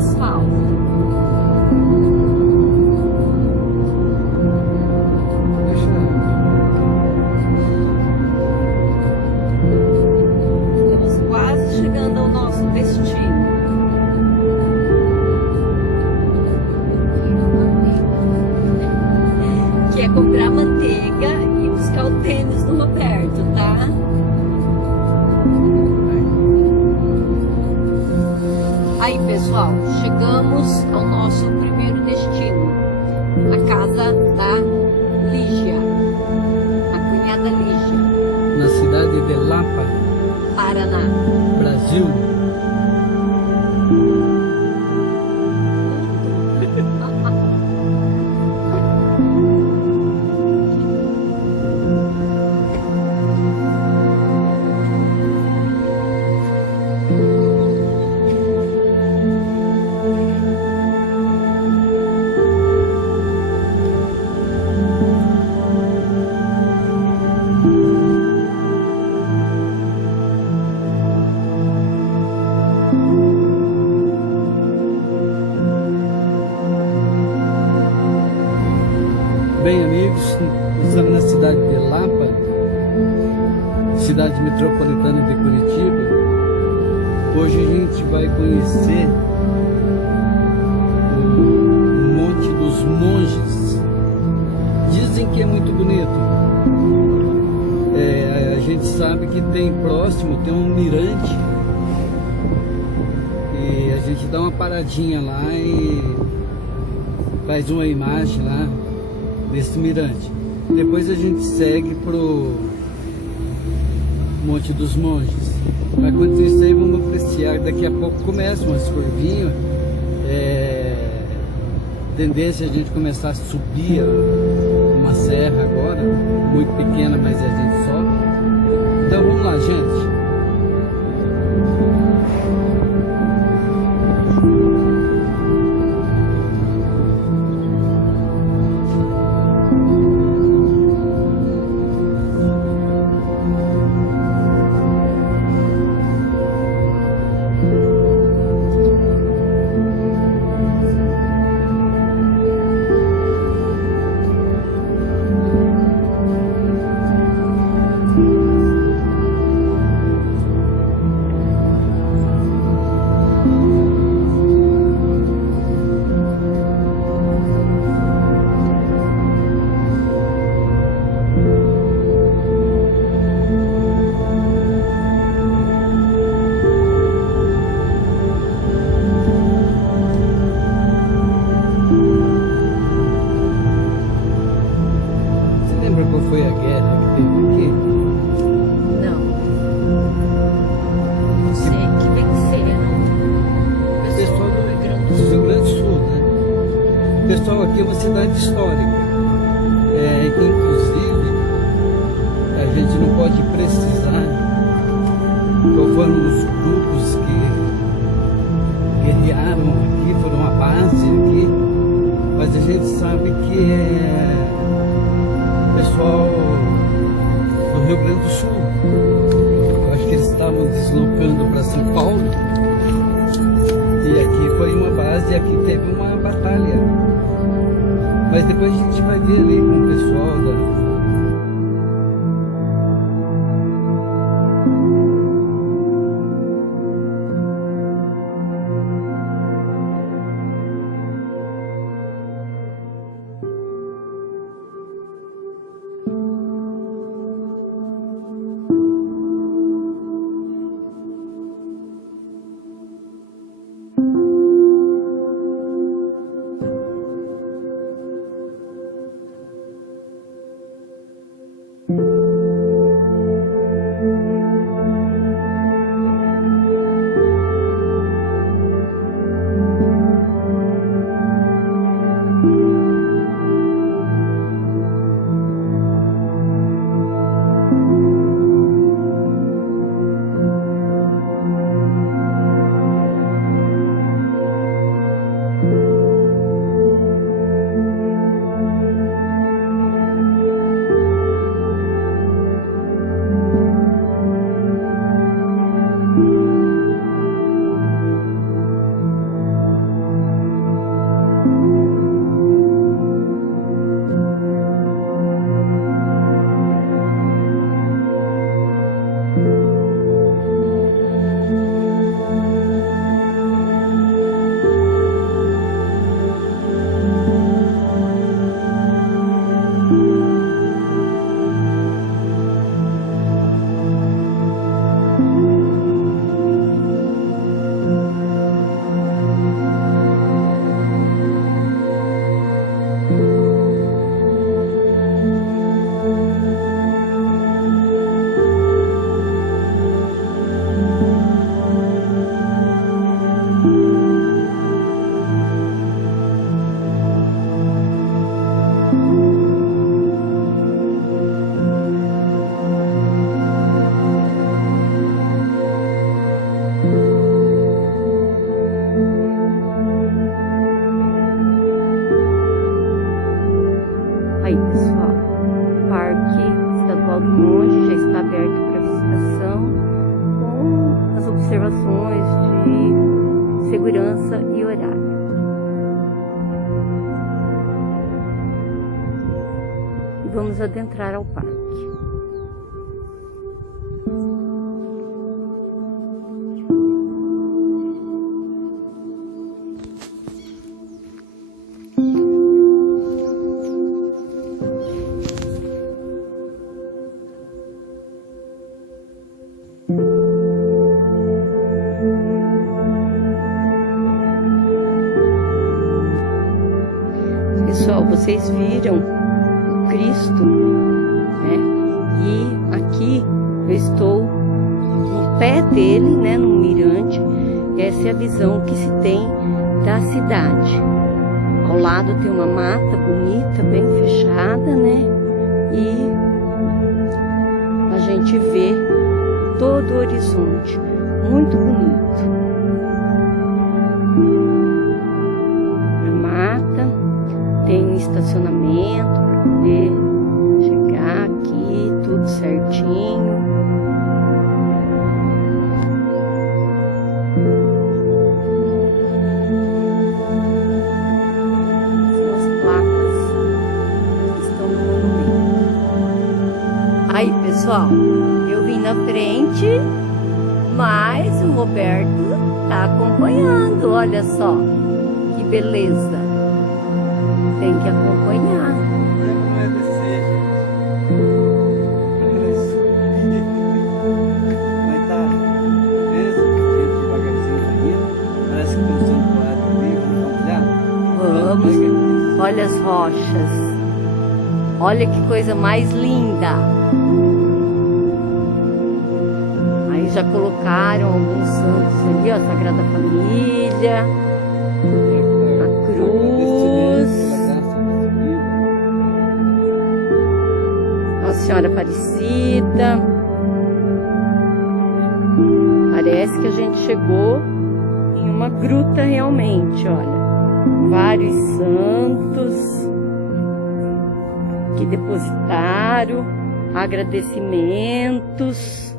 asfalto. Estamos quase chegando ao nosso destino. Que é comprar manteiga e buscar o tênis do Roberto, tá? Aí, pessoal, chegamos ao nosso primeiro destino, a casa da Lígia, a cunhada Lígia. Na cidade de Lapa, Paraná. Brasil. Bem, amigos, estamos na cidade de Lapa, cidade metropolitana de Curitiba. Hoje a gente vai conhecer o Monte dos Monges. Dizem que é muito bonito. A gente sabe que tem próximo, tem um mirante, e a gente dá uma paradinha lá e faz uma imagem lá nesse mirante. Depois a gente segue pro Monte dos Monges. Mas quanto isso aí, vamos apreciar. Daqui a pouco começam as curvinhas. Tendência a gente começar a subir uma serra agora, muito pequena, mas a gente sobe. Então vamos lá, gente. Qual foi a guerra que teve aqui? Não. Não sei que venceram. Pessoal do Rio Grande do Sul, né? Pessoal, aqui é uma cidade histórica. Que inclusive a gente não pode precisar qual foram os grupos que guerrearam aqui, foram uma base aqui, mas a gente sabe que é pessoal do Rio Grande do Sul. Eu acho que eles estavam deslocando para São Paulo, e aqui foi uma base, e aqui teve uma batalha. Mas depois a gente vai ver ali com o pessoal da Quintal do Monge já está aberto para visitação, com as observações de segurança e horário. E vamos adentrar ao parque. Pessoal, vocês viram o Cristo, né? E aqui eu estou no pé dele, né? No mirante. Essa é a visão que se tem da cidade. Ao lado tem uma mata bonita, bem fechada, né? E a gente vê todo o horizonte, muito bonito. Tem um estacionamento para poder chegar aqui, tudo certinho. São as placas que estão no monumento. Aí, pessoal, eu vim na frente, mas o Roberto tá acompanhando, olha só, que beleza. Tem que acompanhar. Não é descer, mas tá, beleza? Devagarzinho tá indo. Parece que tem um santuário ali, vamos olhar? Vamos. Olha as rochas. Olha que coisa mais linda. Aí já colocaram alguns santos ali, ó, Sagrada Família, a cruz. Nossa Senhora Aparecida. Parece que a gente chegou em uma gruta realmente, olha. Vários santos que depositaram agradecimentos.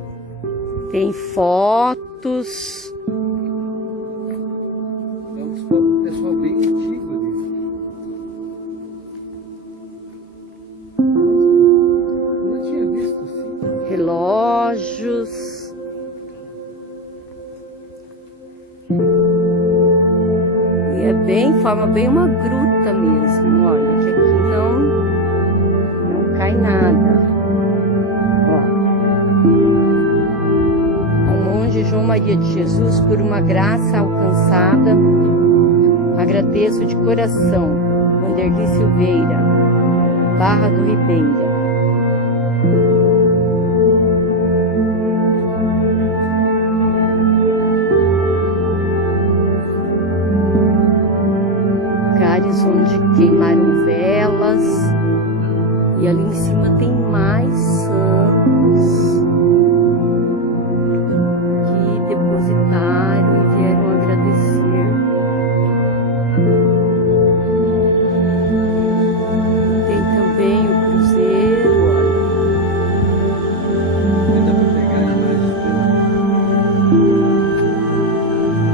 Tem fotos. É um pessoal bem antigo ali. Relógios. E é bem, forma bem uma gruta mesmo, olha, que aqui não cai nada. Ó. Ao monge João Maria de Jesus, por uma graça alcançada, agradeço de coração. Vanderlei Silveira, Barra do Ribeira. Onde queimaram velas, e ali em cima tem mais santos que depositaram e vieram agradecer. Tem também o cruzeiro, olha. Dá pra pegar a imagem.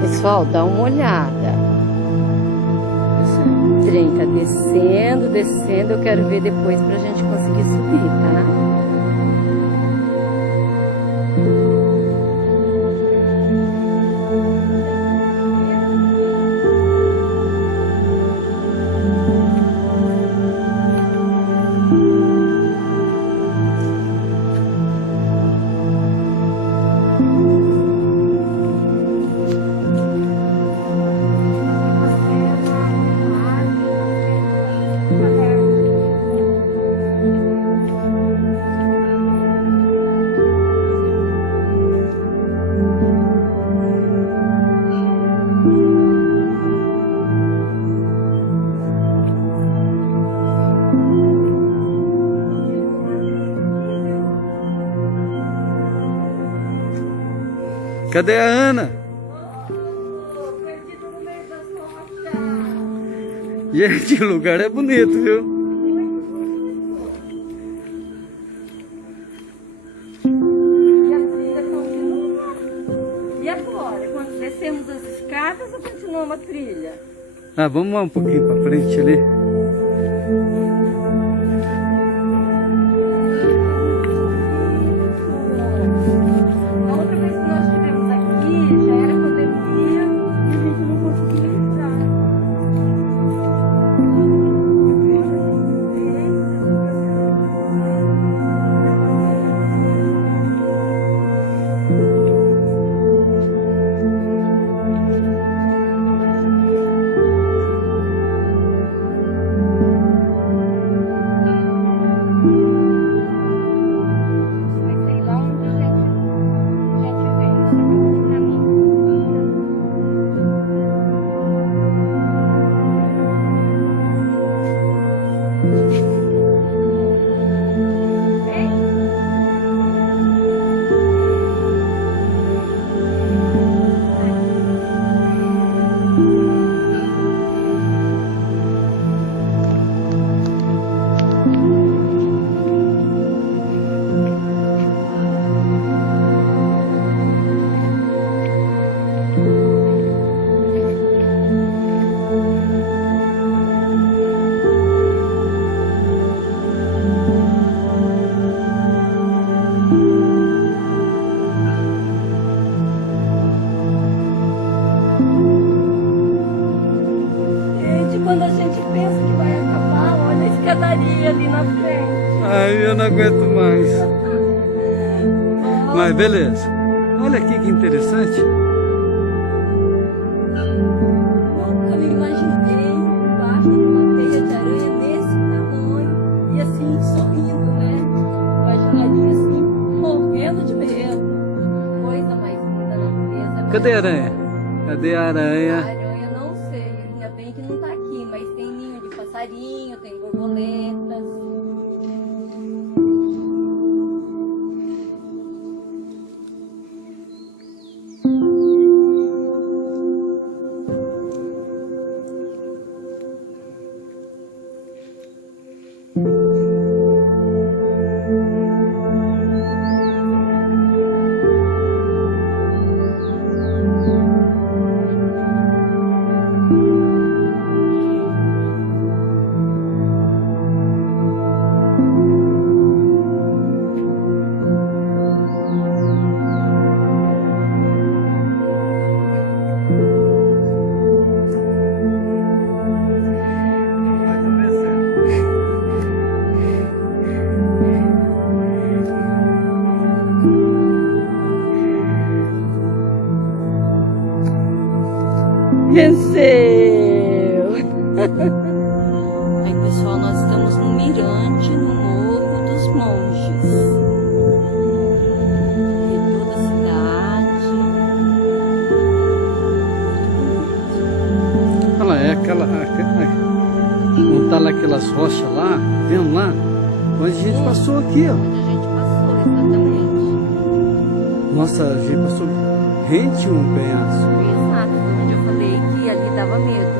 Pessoal, dá uma olhada. O trem tá descendo, descendo. Eu quero ver depois pra gente conseguir subir, tá? Cadê a Ana? Perdido no meio das rochas. Gente, o lugar é bonito, viu? continuar uma trilha. Ah, vamos lá um pouquinho pra frente ali. A outra vez que nós estivemos aqui, já era pandemia e a gente não conseguia entrar. Sei lá onde a gente veio, esse caminho. Gente, quando a gente pensa que vai acabar, olha a escadaria ali na frente. Ai, eu não aguento mais. Mas beleza. Olha aqui que interessante. Nunca me imaginei embaixo de uma teia de aranha nesse tamanho e assim, sorrindo, né? Imaginaria assim, morrendo de medo. Coisa mais linda da natureza. Cadê a aranha? Cadê a A aranha? aranha, não sei, ainda bem que não tá aqui, mas tem ninho de passarinho, tem borboletas. Venceu! Aí, pessoal, nós estamos no mirante, no Morro dos Monges. E toda a cidade. Olha lá, é aquela. Não tá lá aquelas rochas lá, vendo lá? Onde a gente passou aqui, ó. Onde a gente passou, exatamente. Nossa, a gente passou rente um penhasco. Exato, onde eu falei que ali dava medo.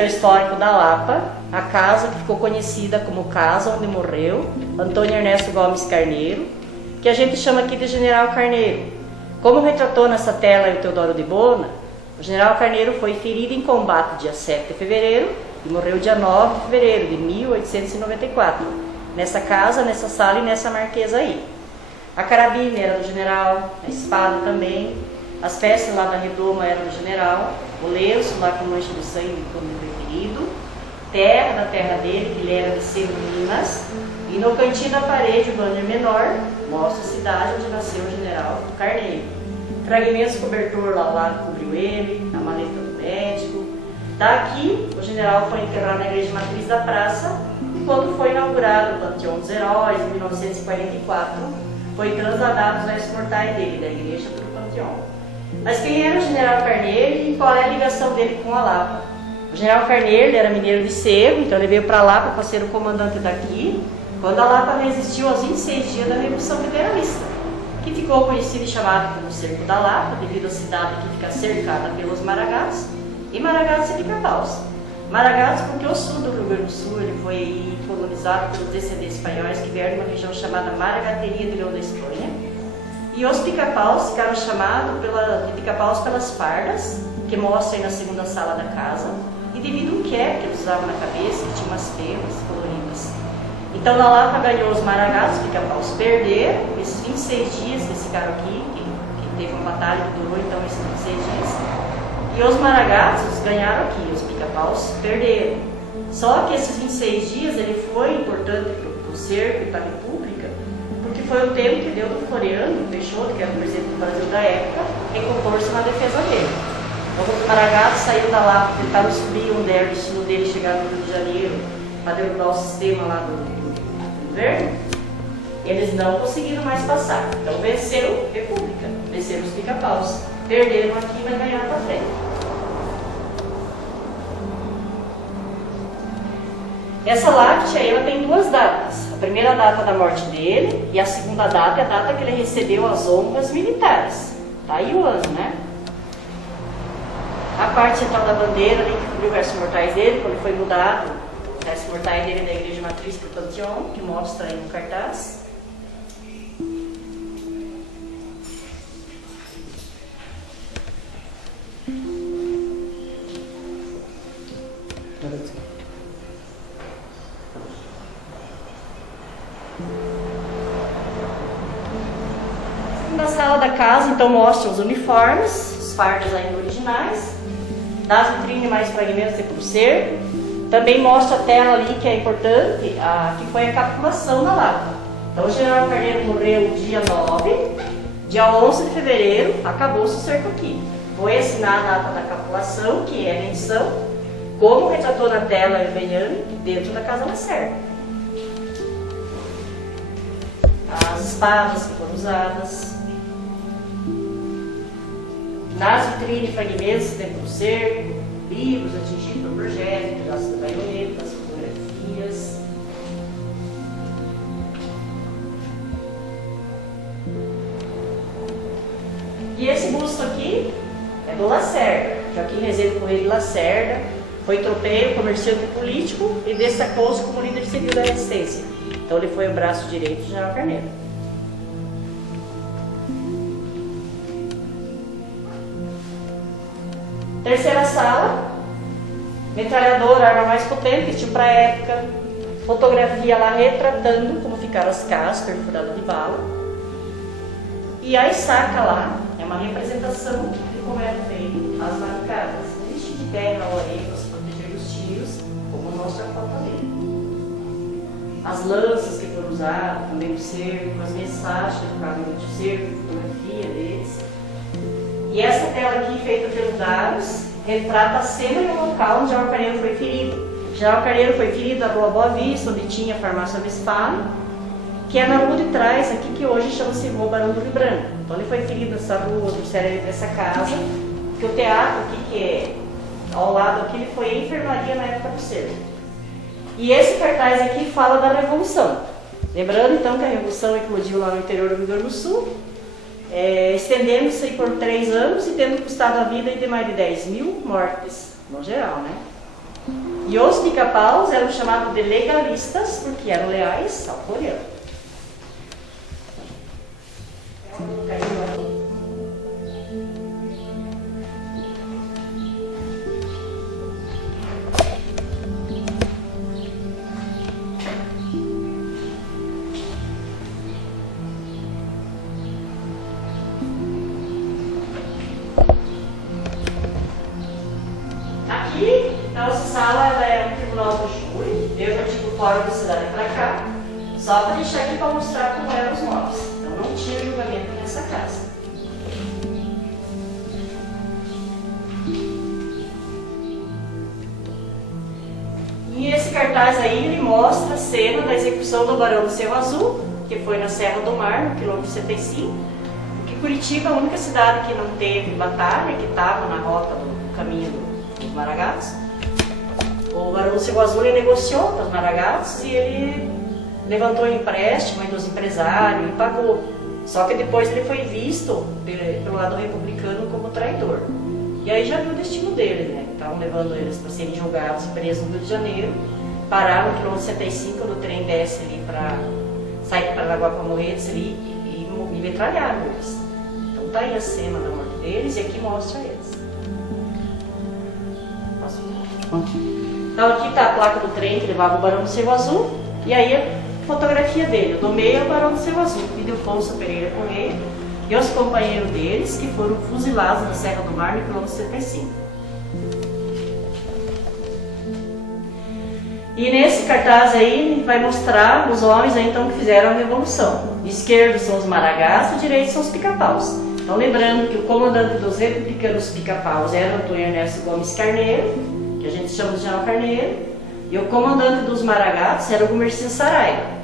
Museu Histórico da Lapa, a casa que ficou conhecida como casa onde morreu Antônio Ernesto Gomes Carneiro, que a gente chama aqui de General Carneiro. Como retratou nessa tela o Teodoro de Bona, o General Carneiro foi ferido em combate dia 7 de fevereiro e morreu dia 9 de fevereiro de 1894, nessa casa, nessa sala e nessa marquesa aí. A carabina era do general, a espada também, as peças lá da redoma eram do general, o lenço lá com mancha de sangue como preferido, terra da terra dele, que ele era de Cerro Minas, e no cantinho da parede, o banner menor, mostra a cidade onde nasceu o general Carneiro. Fragmentos de cobertor lá ao lado cobriu ele, a maleta do médico. Daqui, o general foi enterrado na igreja matriz da praça, e quando foi inaugurado o Panteão dos Heróis, em 1944, foi trasladado os restos mortais dele, da igreja para o Panteão. Mas quem era o general Carneiro e qual é a ligação dele com a Lapa? O general Carneiro ele era mineiro de Cerro, então ele veio para a Lapa para ser o comandante daqui, quando a Lapa resistiu aos 26 dias da Revolução Federalista, que ficou conhecido e chamado como Cerco da Lapa, devido à cidade que fica cercada pelos Maragatos, e Maragatos e Pica-Paus. Maragatos porque o sul do Rio Grande do Sul ele foi colonizado pelos descendentes espanhóis que vieram de uma região chamada Maragateria de Leão da Espanha, e os Pica-Paus ficaram chamados de Pica-Paus pelas fardas, que mostra aí na segunda sala da casa, e devido a um cap que eles usavam na cabeça, que tinha umas penas coloridas. Então na Lapa ganhou os Maragatos, Pica-Paus perderam esses 26 dias que eles ficaram aqui, que teve uma batalha que durou então esses 26 dias. E os Maragatos ganharam aqui, os Pica-Paus perderam. Só que esses 26 dias ele foi importante para o cerco e para a República, porque foi o tempo que deu do Floriano Peixoto, que era o presidente do Brasil da época, recompor-se na defesa dele. Então os Maragatos saíram da Lapa, tentaram subir um destino dele, chegar no Rio de Janeiro, para derrubar o sistema lá do governo, eles não conseguiram mais passar. Então venceram a República, venceram os Pica-Paus, perderam aqui, mas ganharam para frente. Essa lápide aí, ela tem duas datas. A primeira data da morte dele e a segunda data é a data que ele recebeu as honras militares. Tá aí o ano, né? A parte central da bandeira ali que cobriu os restos mortais dele, quando foi mudado os restos mortais dele da igreja matriz para o Panteão, que mostra aí no cartaz. Na sala da casa, então, mostra os uniformes, os fardos ainda originais, das vitrines mais fragmentos de cruzeiro. Também mostra a tela ali que é importante, que foi a capitulação da Lapa. Então o general Carneiro morreu dia 9, dia 11 de fevereiro, acabou-se o cerco aqui. Foi assinada a ata da capitulação, que é a rendição, como retratou na tela Veiane, dentro da Casa Lacerda. As espadas que foram usadas. Nas vitrines, fragmentos dentro do cerco, livros atingidos pelo projétil, pedaços da baioneta, as fotografias. E esse busto aqui é do Lacerda, Joaquim Rezende Correia de Lacerda, foi tropeiro, comerciante político e destacou-se como líder civil da resistência. Então ele foi o braço direito do general Carneiro. Terceira sala, metralhadora, arma mais potente, tipo para a época, fotografia lá retratando como ficaram as casas perfuradas de bala. E a estaca lá é uma representação de como eram feitas as barricadas. Existe de terra ou areia para se proteger dos tiros, como mostra a foto ali. As lanças que foram usadas, também o cerco, as mensagens do caminho do cerco, fotografia deles. E essa tela aqui, feita pelo Daros, retrata a cena e o local onde o general Carneiro foi ferido. O general Carneiro foi ferido na Rua Boa Vista, onde tinha a farmácia Vespale, que é na rua de trás, aqui que hoje chama-se Rua Barão do Rio Branco. Então ele foi ferido nessa rua, nessa casa, que o teatro aqui, que é ao lado aqui, ele foi a enfermaria na época do cerco. E esse cartaz aqui fala da Revolução. Lembrando então que a Revolução eclodiu lá no interior do Rio Grande do Sul, estendendo-se por 3 anos e tendo custado a vida de mais de 10 mil mortes, no geral, né? E os pica-paus eram chamados de legalistas porque eram leais ao coreano. Aqui, então, essa sala ela é um tribunal do júri, eu já tive o fórum da cidade para cá, só para deixar aqui para mostrar como eram os móveis. Então não tinha julgamento nessa casa. E esse cartaz aí, ele mostra a cena da execução do Barão do Cerro Azul, que foi na Serra do Mar, no quilômetro 75, porque Curitiba é a única cidade que não teve batalha, que estava na rota do caminho dos Maragatos. O Barão do Cerro Azul ele negociou com os Maragatos e ele levantou empréstimo dos empresários e pagou. Só que depois ele foi visto pelo lado republicano como traidor. E aí já viu o destino dele, né? Estavam levando eles para serem julgados e presos no Rio de Janeiro. Pararam no quilômetro 65, quando o trem desce ali para sair para Paranaguá para Morretes ali e metralharam eles. Então tá aí a cena da morte deles e aqui mostra eles. Então aqui está a placa do trem que levava o Barão do Cerro Azul e aí a fotografia dele. Do meio é o Barão do Cerro Azul, Ildefonso Pereira Correia e os companheiros deles que foram fuzilados na Serra do Mar no quilômetro 75. E nesse cartaz aí vai mostrar os homens aí, então, que fizeram a revolução. Esquerdos são os Maragatos, direitos são os pica-paus. Então lembrando que o comandante dos republicanos pica-paus era Antônio Ernesto Gomes Carneiro, que a gente chama de General Carneiro, e o comandante dos Maragatos era o Gumercindo Saraiva.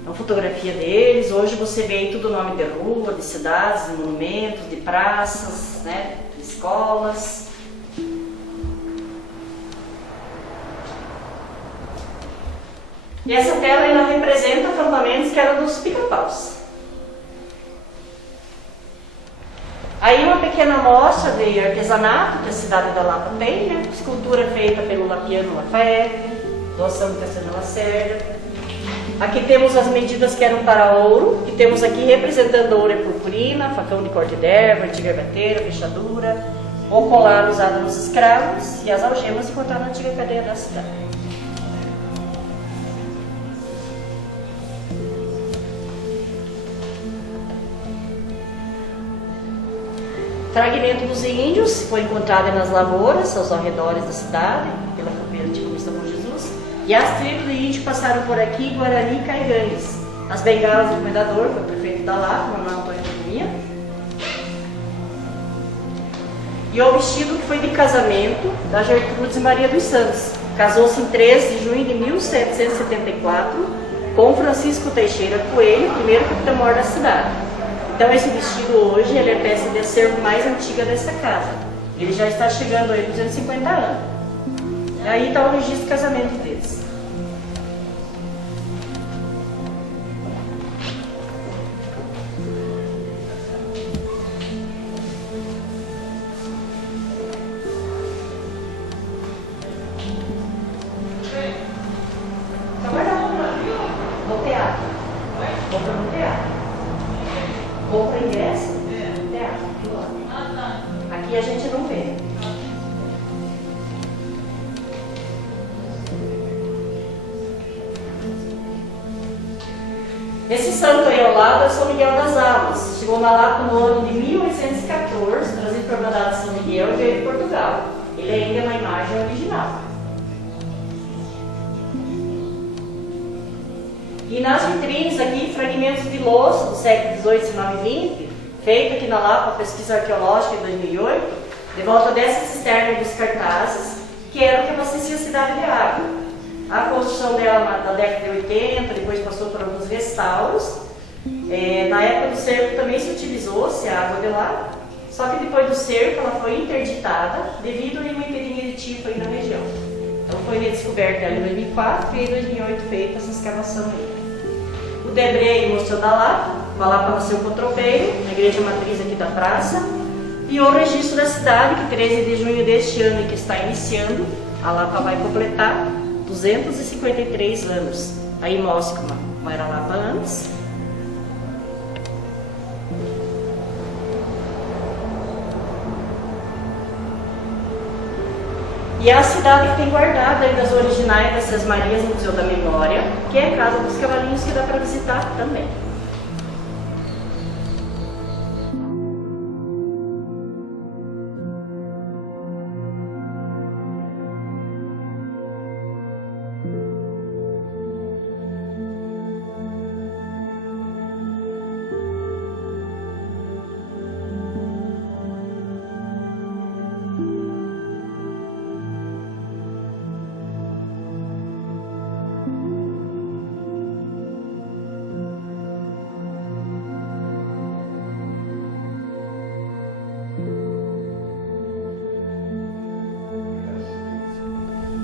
Então, fotografia deles, hoje você vê aí tudo nome de rua, de cidades, de monumentos, de praças, né, de escolas. E essa tela ela representa acampamentos que eram dos pica-paus. Aí uma pequena amostra de artesanato que a cidade da Lapa tem, né? Escultura feita pelo Lapiano Lafayette, doação do Cassiano Lacerda. Aqui temos as medidas que eram para ouro, e temos aqui representando ouro e purpurina, facão de corte d'erva, antiga gateira, fechadura, o colar usado nos escravos e as algemas encontradas na antiga cadeia da cidade. Fragmento dos índios foi encontrado nas lavouras, aos arredores da cidade, pela campeira de Comista Bom Jesus. E as tribos de índio passaram por aqui, Guarani e Caigangues. As bengalas do comendador, foi o prefeito da Lapa, Manuel Antônio Economia. E o vestido que foi de casamento da Gertrudes Maria dos Santos. Casou-se em 13 de junho de 1774 com Francisco Teixeira Coelho, primeiro capitão-mor da cidade. Então esse vestido hoje ele é a peça de acervo mais antiga dessa casa. Ele já está chegando aí 250 anos. E aí está o registro de casamento deles. Então vai dar no teatro. Compra no teatro. Compra ingresso? No teatro. Aqui a gente não vê. Esse santo aí ao lado é São Miguel das Almas. Chegou na Lapa no ano de 1814, trazido para a Irmandade de São Miguel e veio de Portugal. Ele ainda é uma imagem original. E nas vitrines aqui, fragmentos de louça do século XVIII, XIX e XX, feito aqui na Lapa, pesquisa arqueológica de 2008, de volta dessa cisterna dos cartazes, que era o que abastecia a cidade de água. A construção dela na década de 80, depois passou por alguns restauros. Na época do cerco também se utilizou-se a água de lá, só que depois do cerco ela foi interditada devido a uma epidemia de tifo aí na região. Então foi redescoberta em 2004 e em 2008 feita essa escavação aí. O Debré mostrou da Lapa, a Lapa nasceu com o tropeiro, na igreja matriz aqui da praça, e o registro da cidade, que 13 de junho deste ano que está iniciando, A Lapa vai completar 253 anos. Aí mostra como era a Lapa antes. E é a cidade que tem guardado ainda as originais dessas Marias no Museu da Memória, que é a Casa dos Cavalinhos, que dá para visitar também.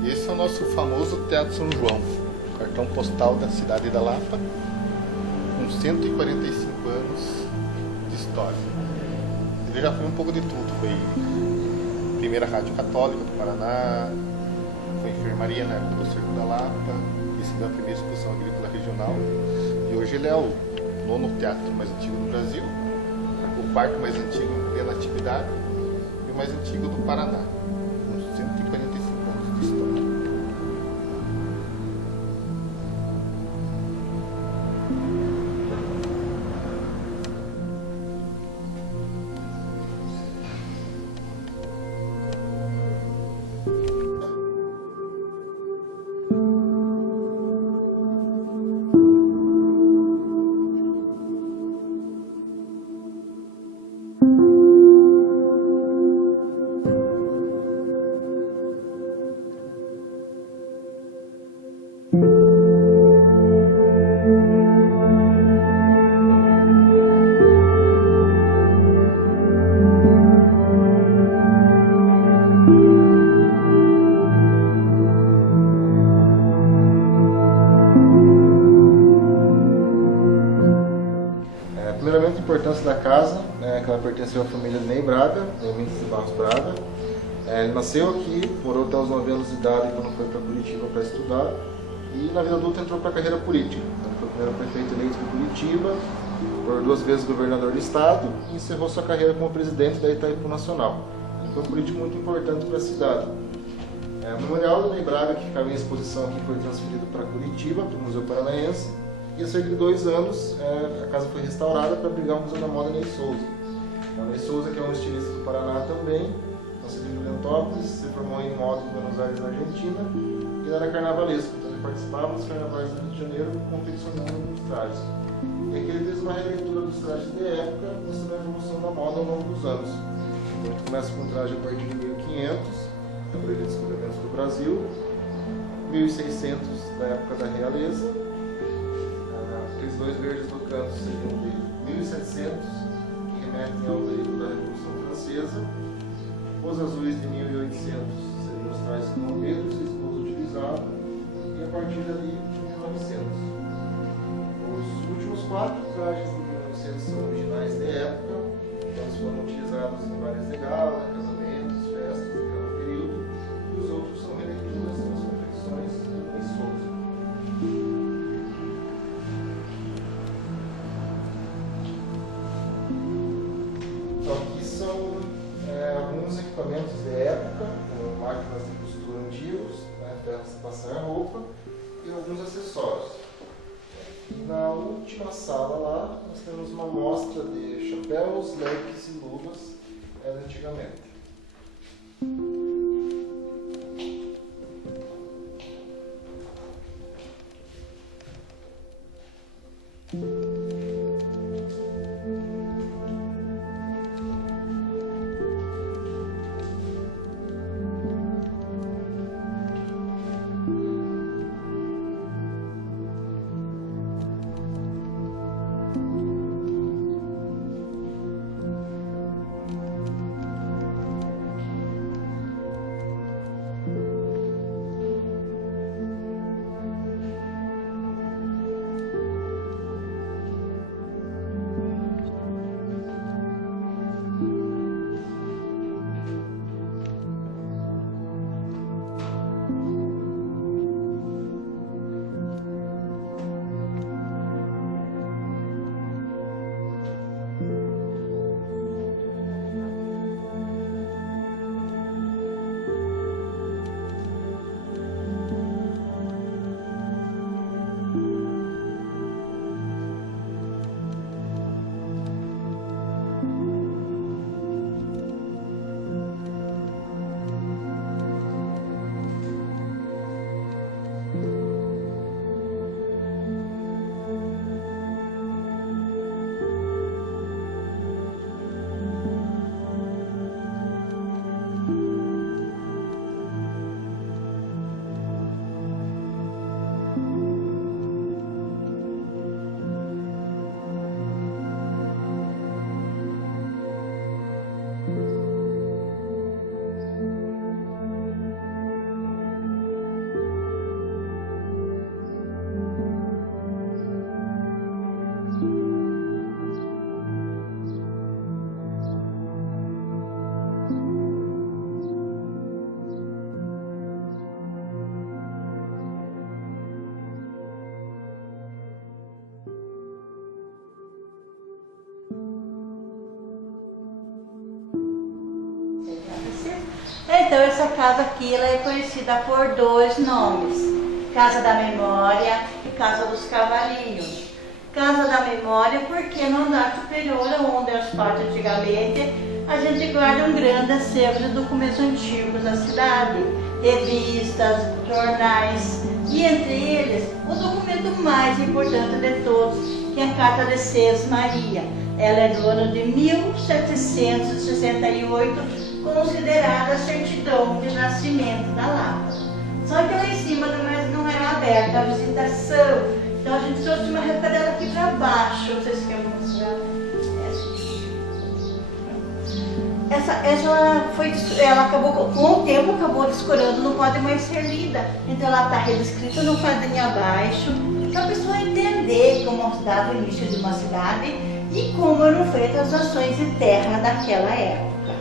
Esse é o nosso famoso Teatro São João, cartão postal da cidade da Lapa, com 145 anos de história. Ele já foi um pouco de tudo, foi a primeira rádio católica do Paraná, foi enfermaria na época do Cerco da Lapa, recebeu a primeira exposição agrícola regional, e hoje ele é o 9º teatro mais antigo do Brasil, o 4º mais antigo pela atividade e o mais antigo do Paraná, com 145 anos de história. Primeiramente, a importância da casa, que ela pertenceu à família Ney Braga, Mendes de Barros Braga. Ele nasceu aqui, morou até os 9 anos de idade quando foi para Curitiba para estudar, e na vida adulta entrou para a carreira política. Ele foi o primeiro prefeito eleito de Curitiba, por 2 vezes governador do estado, e encerrou sua carreira como presidente da Itaipu Nacional. Ele foi um político muito importante para a cidade. O memorial do Ney Braga, que ficava em exposição aqui, foi transferido para Curitiba, para o Museu Paranaense. E há cerca de 2 anos a casa foi restaurada para abrigar o Museu da Moda Ney Souza. O Ney Souza, que é um estilista do Paraná também, nascido em Juliantópolis, se formou em moda em Buenos Aires, na Argentina, e era carnavalesco, então ele participava dos carnavais do Rio de Janeiro confeccionando os trajes. E aqui ele fez uma releitura dos trajes de época, mostrando a evolução da moda ao longo dos anos. Então, a gente começa com um traje a partir de 1500, da Colheita de Descobrimentos do Brasil, 1600 da época da realeza. Aqueles 2 verdes do canto seriam de 1700, que remetem ao período da Revolução Francesa. Os azuis de 1800 seriam os trajes que Dom Pedro e sua esposa utilizavam, e a partir dali de 1900. Os últimos 4 trajes de 1900 são originais de época, eles foram utilizados em várias de gala, casamentos, festas daquele período, e os outros são releituras das confecções de Ney Souza. Aqui são alguns equipamentos de época, como máquinas de costura antigos, para passar a roupa, e alguns acessórios. E na última sala lá, nós temos uma amostra de chapéus, leques e luvas antigamente. Então essa casa aqui ela é conhecida por dois nomes: Casa da Memória e Casa dos Cavalinhos. Casa da Memória porque no andar superior, onde é os pátios antigamente, a gente guarda um grande acervo de documentos antigos da cidade, revistas, jornais, e entre eles o documento mais importante de todos, que é a Carta de Sés Maria. Ela é do ano de 1768, considerada a certidão de nascimento da Lapa. Só que lá em cima não era aberta a visitação, então a gente trouxe uma réplica dela aqui para baixo. Vocês querem mostrar? Ela acabou, com o tempo, acabou descorando, não pode mais ser lida. Então ela está reescrita no quadrinho abaixo, para a pessoa entender como dava o início de uma cidade e como eram feitas as ações de terra naquela época.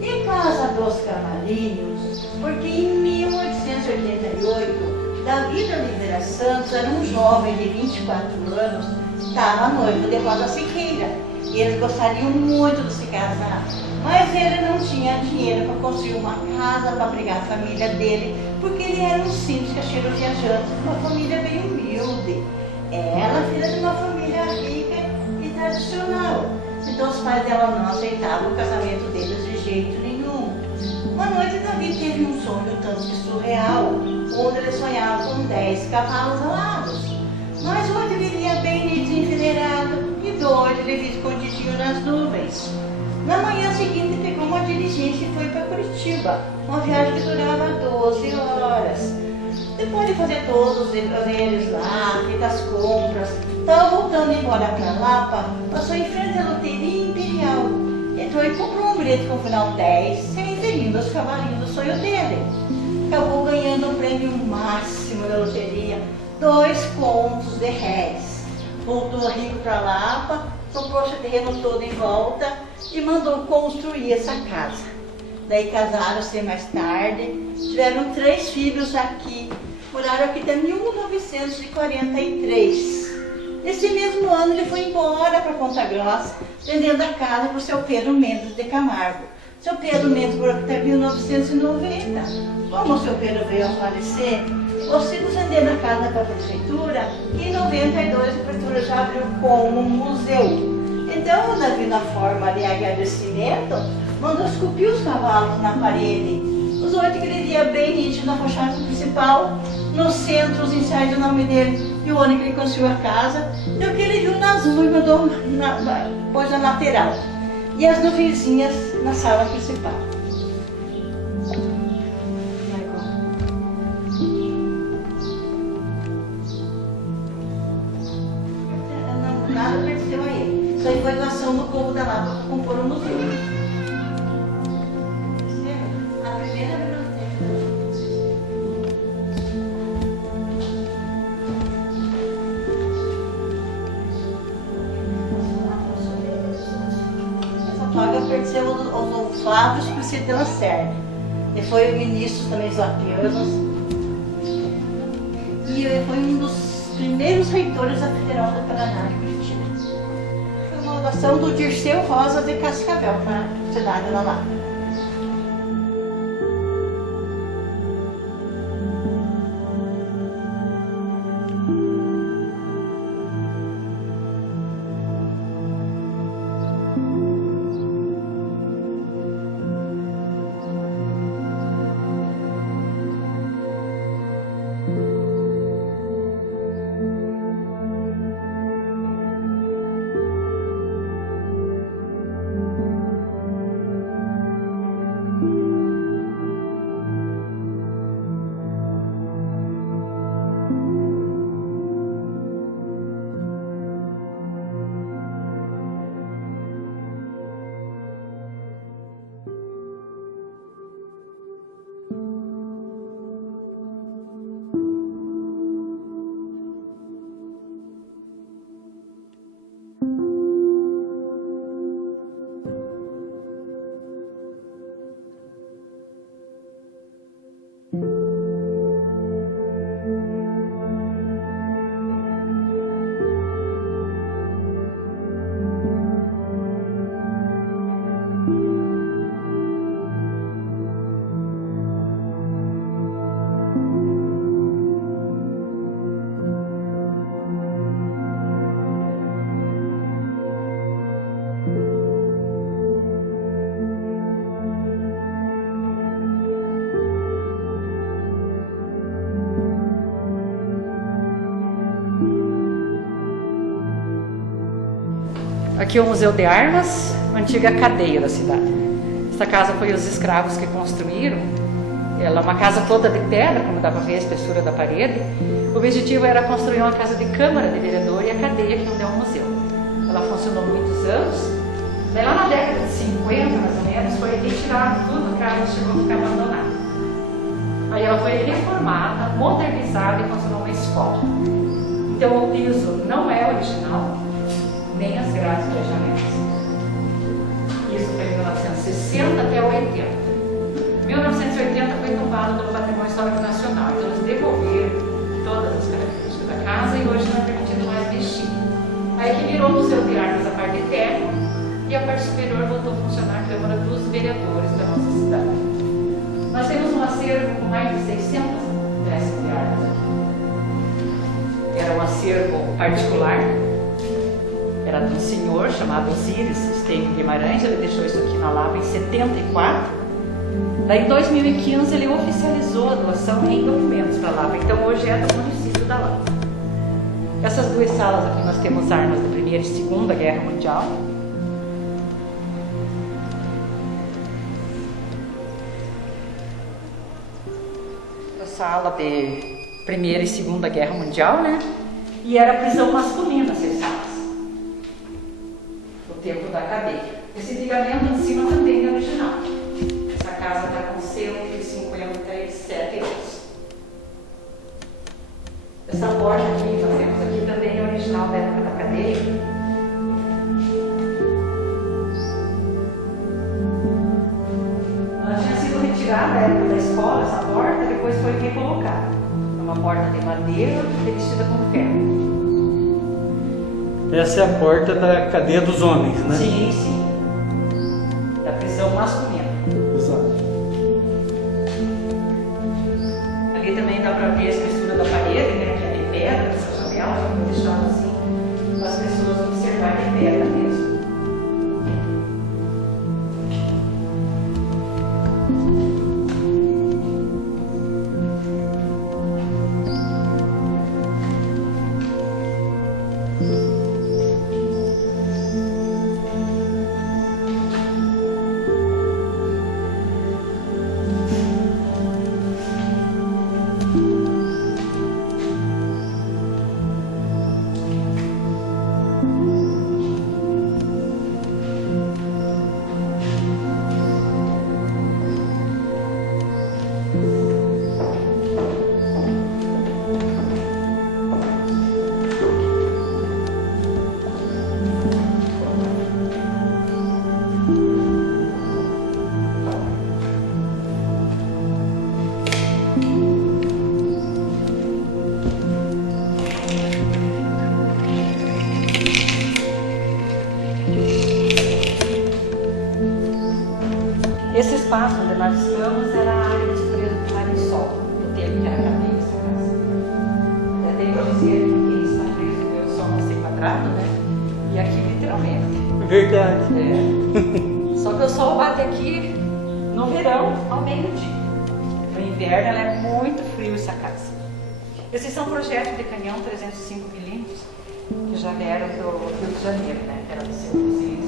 E Casa dos Cavalinhos, porque em 1888, Davi de Oliveira Santos era um jovem de 24 anos, estava noivo de Rosa Siqueira. E eles gostariam muito de se casar, mas ele não tinha dinheiro para construir uma casa para abrigar a família dele, porque ele era um simples caixeiro viajante de uma família bem humilde. Ela, filha de uma família rica e tradicional. Então os pais dela não aceitavam o casamento deles de jeito nenhum. Uma noite Davi teve um sonho tanto que surreal, onde ele sonhava com 10 cavalos alados. Mas onde ele vivia bem nítido e enfileirado, e doido, ele via escondidinho nas nuvens. Na manhã seguinte pegou uma diligência e foi para Curitiba, uma viagem que durava 12 horas. Depois de fazer todos os deveres lá, feitas as compras, estava voltando embora para Lapa, passou em frente à loteria Imperial. Entrou e comprou um bilhete com o final 10, referindo aos cavalinhos do sonho dele. Acabou ganhando o prêmio máximo da loteria, 2 contos de réis. Voltou rico para Lapa, comprou o terreno todo em volta e mandou construir essa casa. Daí casaram-se mais tarde, tiveram 3 filhos aqui, moraram aqui até 1943. Nesse mesmo ano ele foi embora para Ponta Grossa, vendendo a casa para o seu Pedro Mendes de Camargo. Seu Pedro Mendes morou aqui até 1990. Como o seu Pedro veio a falecer, conseguiu vender a casa para a prefeitura e em 92 a prefeitura já abriu como um museu. Então o Davi, na forma de agradecimento, mandou esculpir os cavalos na parede. Os 8 que ele via bem nítido na fachada principal, no centro os ensaios do nome dele e o ano que ele construiu a casa, e o que ele viu na azul e mandou pôs na lateral. E as nuvenzinhas na sala principal. Nada pertenceu a ele. Isso aí foi doação do povo da Lapa para compor o museu. A primeira biblioteca. Essa toga pertenceu ao Flávio Suplicy de Lacerda. Ele foi o ministro também dos apeanos. E foi um dos primeiros reitores da Federal do Paraná de Curitiba. Foi uma doação do Dirceu Rosa de Cascavel para a cidade da Lapa. Aqui é o Museu de Armas, a antiga cadeia da cidade. Essa casa foi os escravos que construíram. Ela é uma casa toda de pedra, como dá para ver a espessura da parede. O objetivo era construir uma casa de câmara de vereador e a cadeia que não deu um museu. Ela funcionou muitos anos. Daí lá na década de 50, mais ou menos, foi retirado tudo, a casa chegou a ficar abandonada. Aí ela foi reformada, modernizada e funcionou uma escola. Então o piso não é original, nem as grades das janelas. Isso foi em 1960 até 80. 1980 foi tombado pelo Patrimônio Histórico Nacional, então eles devolveram todas as características da casa e hoje não é permitido mais mexer. Aí que virou Museu de Armas a parte interna e a parte superior voltou a funcionar a Câmara dos Vereadores da nossa cidade. Nós temos um acervo com mais de 600 peças de armas aqui. Era um acervo particular, era de um senhor chamado Osíris Esteio Guimarães, ele deixou isso aqui na Lapa em 74. Daí em 2015 ele oficializou a doação em documentos para a Lapa, então hoje é do município da Lapa. Essas duas salas aqui nós temos armas da Primeira e Segunda Guerra Mundial. A sala de Primeira e Segunda Guerra Mundial, né? E era prisão masculina essas salas, no tempo da cadeia. Esse ligamento em cima também é original. Essa casa está com 157 anos. Essa porta aqui que nós temos aqui também é original da época da cadeia. Ela tinha sido retirada da época da escola, essa porta, depois foi recolocada. É uma porta de madeira revestida com ferro. Essa é a porta da cadeia dos homens, né? Sim, sim. Da prisão masculina. Exato. Ali também dá para ver a espessura da parede, né? Que é de pedra, essa janela, já foi deixado assim, para as pessoas observarem de pedra mesmo. Esse espaço onde nós estamos era a área de Freira do Mar e Sol, do tempo que era cadeia essa casa. Eu devo dizer que está preso meu som ser quadrado, né? E aqui literalmente. Verdade. É. Só que o sol bate aqui no verão, ao meio-dia. No inverno ela é muito frio essa casa. Esses são projetos de canhão 305mm que já vieram do Rio de Janeiro, né? Que era do seu Osíris.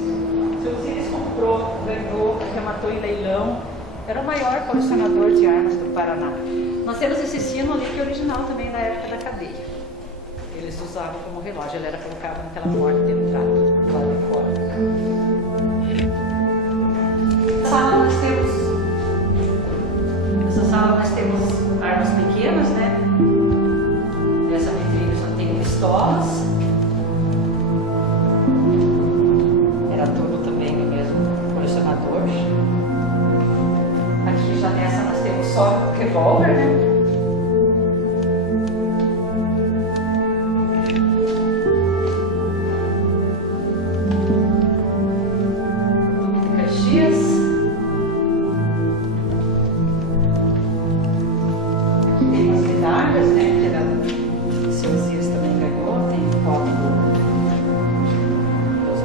O seu Osíris comprou, ganhou, arrematou em leilão. Era o maior colecionador de armas do Paraná. Nós temos esse sino ali que é original também da época da cadeia. Eles usavam como relógio, ele era colocado naquela porta de entrada, do lado de fora. Nessa sala nós temos armas pequenas, né? Nessa vitrine só tem pistolas. Era tudo também do mesmo colecionador. Aqui já nessa nós temos só revólver, né?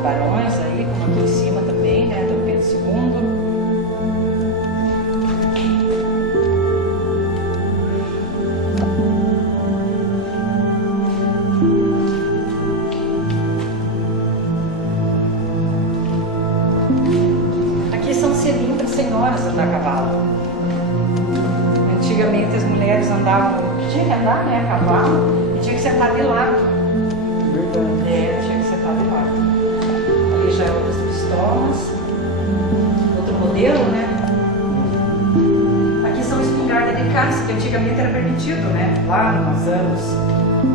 Barões aí, como aqui em cima também, né, do Pedro II. Aqui são selinhos para senhoras andar a cavalo. Antigamente as mulheres andavam, tinha que andar, né, a cavalo, e tinha que sentar de lado. Verdade. Tinha que sentar de lado. Ali já é outras pistolas, outro modelo, né? Aqui são espingardas de caça, que antigamente era permitido, né? Lá nos anos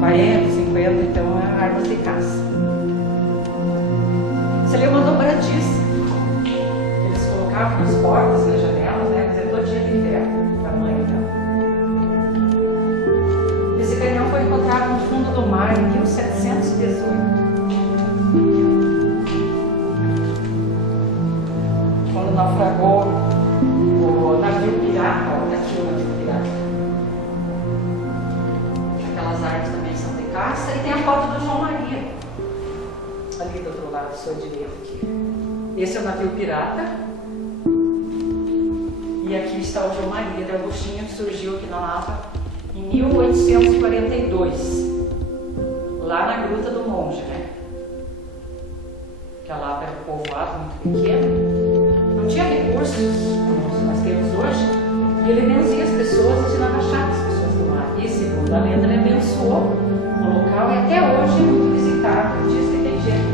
40, 50, então eram armas de caça. Isso ali é uma dobradiça. Eles colocavam nas portas, nas janelas, né? Mas é todinha de ferro, tamanho dela. Esse canhão foi encontrado no fundo do mar em 1718. Quando naufragou o navio pirata, ó, daqui o navio pirata. Aquelas árvores também são de caça. E tem a foto do João Maria. Ali do outro lado, à sua direita aqui. Esse é o navio pirata. E aqui está o João Maria de Agostinho, que surgiu aqui na Lapa em 1842. Lá na Gruta do Monge, né? Que a Lapa era um povoado muito pequeno. Não tinha recursos como nós temos hoje, e ele benzia as pessoas e tirava chá das pessoas do mar. E segundo a lenda, ele abençoou o local e até hoje é muito visitado. Diz que tem gente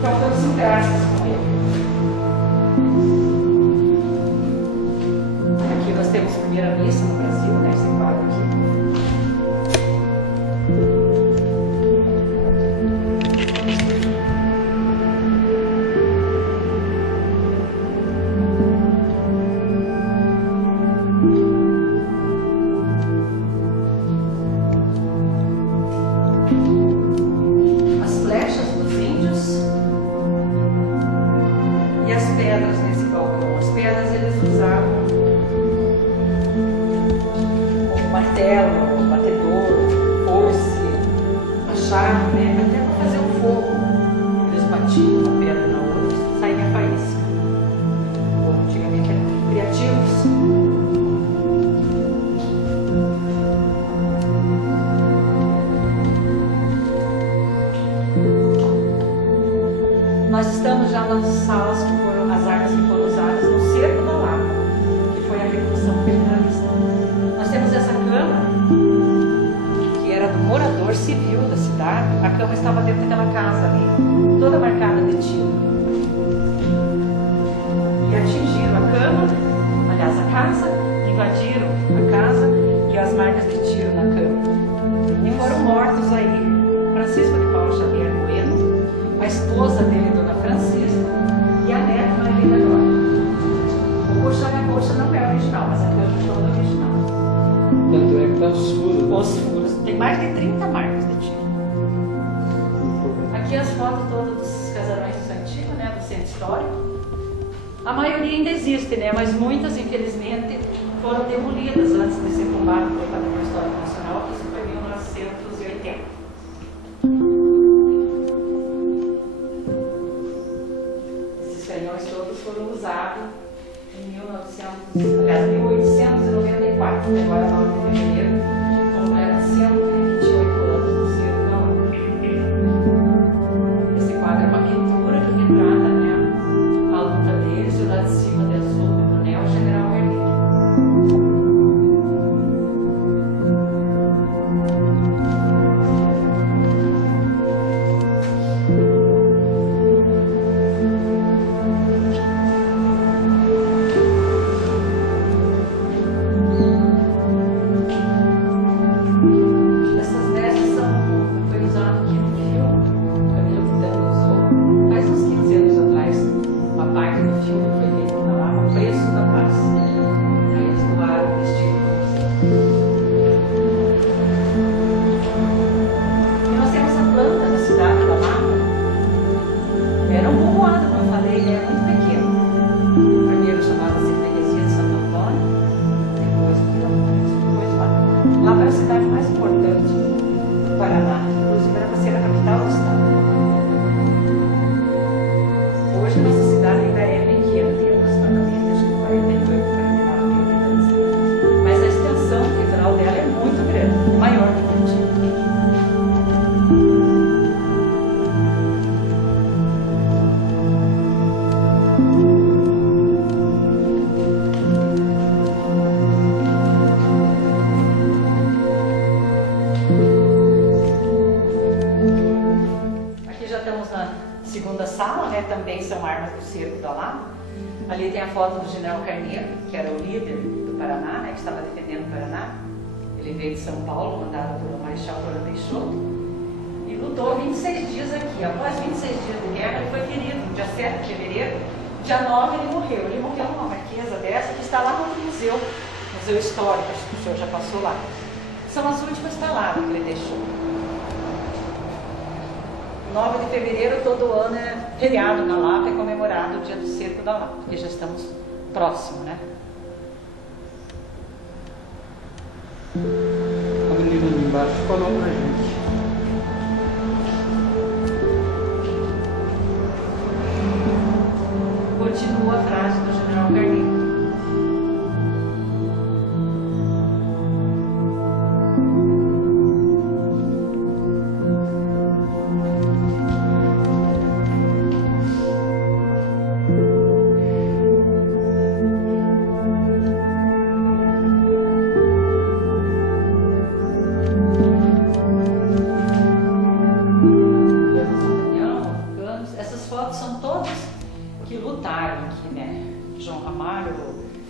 que alcança graças com ele. Aqui nós temos a primeira missa no Brasil, né? Esse quadro aqui. Nós estamos já nas salas que foram, as armas que foram usadas no cerco da Lapa, que foi a Revolução Federalista. Nós temos essa cama, que era do morador civil da cidade. A cama estava dentro daquela casa ali, toda marcada de tiro. E atingiram a cama, aliás, a casa, invadiram a casa e as marcas de tiro na cama. E foram mortos aí Francisco de Paula Xavier Bueno, a esposa dele, Dona Francisca, e a neta Maria da Glória. O colchão não é original, mas a cama é toda original. Tanto é que está os furos. Os furos, tem mais de 30 marcas de tiro. Aqui as fotos todas dos casarões antigos, né, do centro histórico. A maioria ainda existe, né, mas muitas, infelizmente, foram demolidas antes de ser tombado pelo Patrimônio Histórico Nacional, que isso foi em 1980. Canhões todos foram usados em 1894, que agora 9 de fevereiro, completa 128 anos do cerco da Lapa. Esse quadro é uma pintura que retrata, né, a luta deles, e lá de cima de azul, do coronel General Vermelho. Ali tem a foto do General Carneiro, que era o líder do Paraná, né, que estava defendendo o Paraná. Ele veio de São Paulo, mandado pelo Marechal Floriano Peixoto, e lutou 26 dias aqui. Após 26 dias de guerra, ele foi ferido. No dia 7 de fevereiro, dia 9 ele morreu. Ele morreu numa marquesa dessa que está lá no museu histórico, acho que o senhor já passou lá. São as últimas palavras que ele deixou. 9 de fevereiro, todo ano é feriado na Lapa, é comemorado o dia do cerco da Lapa, porque já estamos próximos, né? A menina ali embaixo falou pra gente. Continua a frase do General Carneiro.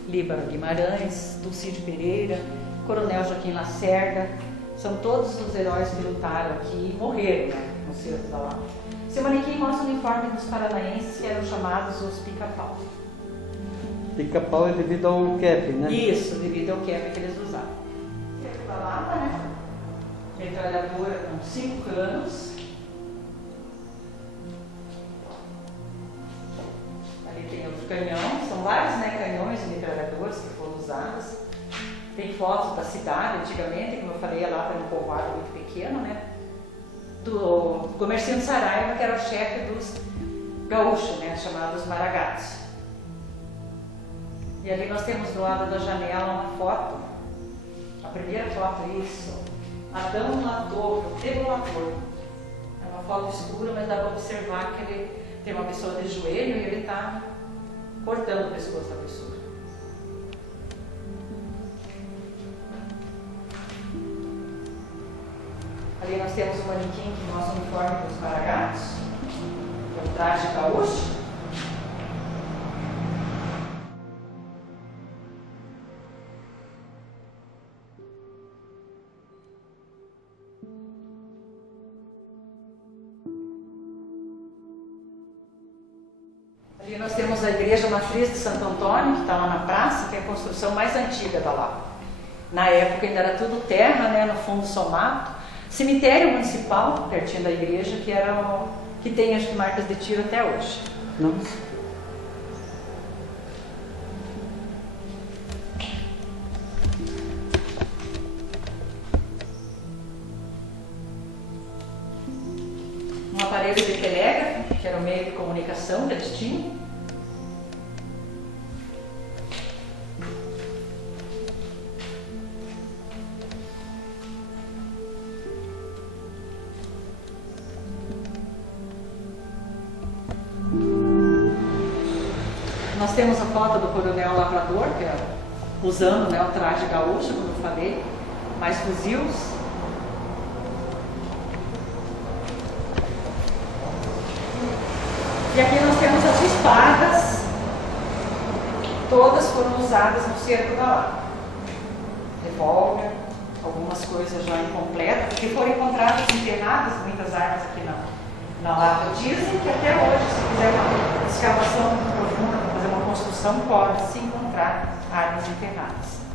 Líbaro Guimarães, Dulcídio Pereira, Coronel Joaquim Lacerda, são todos os heróis que lutaram aqui e morreram, né, no cerco da Lapa. Seu manequim mostra o uniforme dos paranaenses que eram chamados os pica-pau. Pica-pau é devido ao cap, né? Isso, devido ao cap que eles usavam. Cerco da Lapa, né? Metralhadora com 5 canos. Tem os canhões, são vários, né, canhões e metralhadoras que foram usados. Tem fotos da cidade, antigamente, como eu falei, a Lapa era um povoado muito pequeno, né? Do Comerciante Saraiva, que era o chefe dos gaúchos, né, chamados Maragatos. E ali nós temos do lado da janela uma foto, a primeira foto, isso, Adão Lator, o Degolador. É uma foto escura, mas dá para observar que ele tem uma pessoa de joelho e ele está cortando o pescoço da pessoa. Ali nós temos um manequim que mostra o uniforme dos Maragatos, o traje gaúcho. Ali nós temos a Igreja Matriz de Santo Antônio, que está lá na praça, que é a construção mais antiga da Lapa. Na época ainda era tudo terra, né, no fundo só mato. Cemitério municipal, pertinho da igreja, que tem, acho que, marcas de tiro até hoje. Nossa. Um aparelho de telégrafo, que era o meio de comunicação que eles tinham. Nós temos a foto do Coronel Lavrador, que é usando, né, o traje gaúcho, como eu falei, mais fuzis. E aqui nós temos as espadas, todas foram usadas no cerco da Lapa. Revólver, algumas coisas já incompletas, porque foram encontradas enterradas muitas armas aqui na Lapa. Dizem que até hoje, se fizer uma escavação profunda para fazer uma construção, pode-se encontrar armas enterradas.